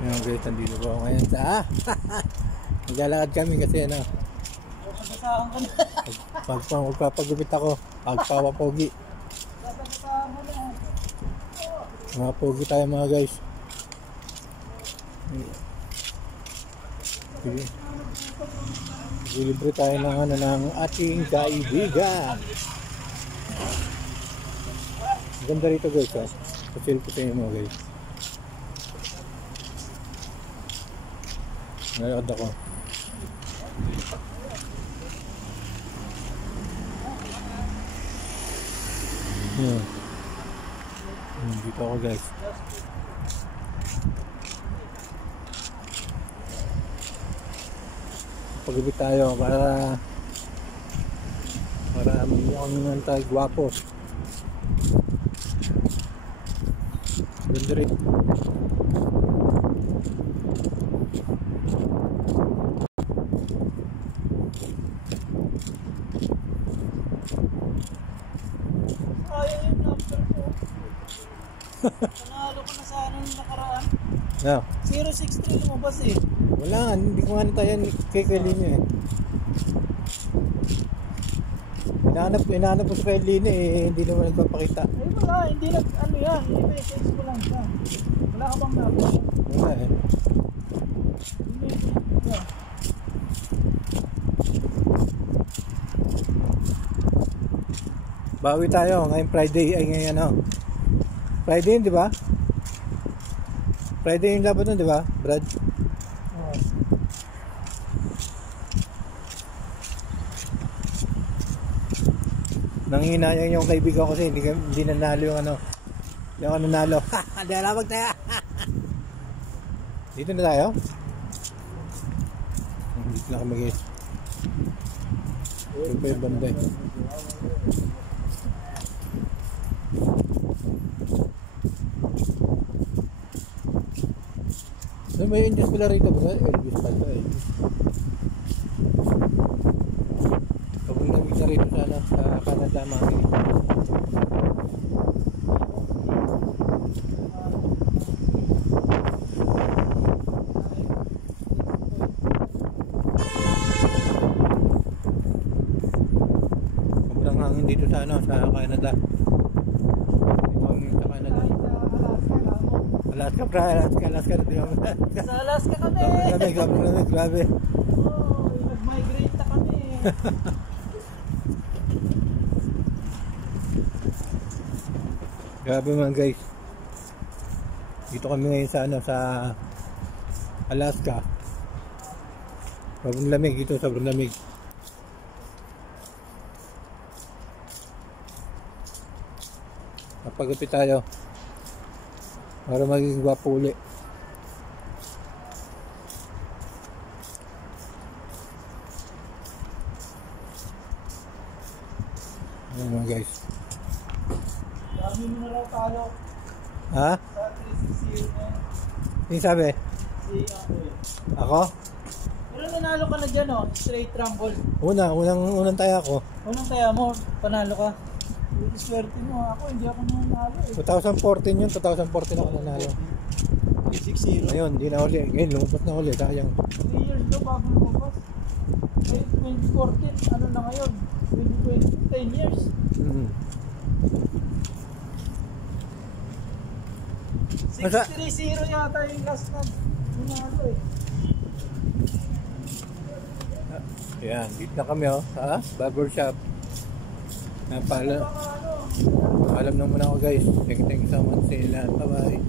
Ayan guys, nandito po ako ngayon sa maglalakad kami kasi ano magpapagupit ako, magpapapogi. Mga pogi tayo mga guys. Libre tayo ng ano ng ating kaibigan. Ganda rito guys ha. Pasil ko sa inyo mga guys. Nalakad ako. Dito ako guys. Pagubit tayo para mukhang naman tayo gwapo. Ganda rin. Panalo ko na sa ano nakaraan. No. 063 lumabas eh. Wala, hindi ko nga tayo kay Lino eh. Inaanap ko sa kay Lino eh, hindi naman nagpapakita. Eh wala, hindi ano yan, i-message ko lang siya. Wala ka bang number? Wala eh. Bawi tayo ngayong Friday ay ngayon ano. Friday yun, di ba? Friday yung laban nun, di ba, Brad? Oo. Nanginayang yung kaibigan ko kasi hindi nanalo yung ano. Hindi ako nanalo. Hindi alamag tayo. Dito na tayo? Dito na kami guys. Ito pa yung banda eh. So, may Indian pala rito ba? Elvis pala eh. Kapag nabig na rito sana sa Canada mga guys. Sobrang hangin dito sa ano, sa Canada. Sa Canada. Alaska na din ako. Sa Alaska kami. Sobrang grabe. Oo, nag-migrate na kami. Grabe man guys. Dito kami ngayon sa ano, sa Alaska. Sobrang lamig dito, sobrang lamig. Napagupit tayo para maging gwapo uli. Ayan mga guys. Dami mo na lang talo. Ha? Sa 360 na. Yung sabi? Si ako eh. Ako? Pero nanalo ka na dyan oh, straight rumble. Unang taya ko. Unang taya mo, panalo ka. Swerte mo, ako hindi ako nanalo eh. 2014 yun, 2014 ako nanalo. 360. Ayun, di na uli. Ngayon, lumabas na uli. Sayang. 3 years daw bago lumabas. Eh, 2014, ano na ngayon? 2020, 10 years. 630 yata yung last na nanalo eh. Ayan, dito na kami oh, sa barbershop. Alam na muna ako guys. Thank you so much sa ilan. Bye bye.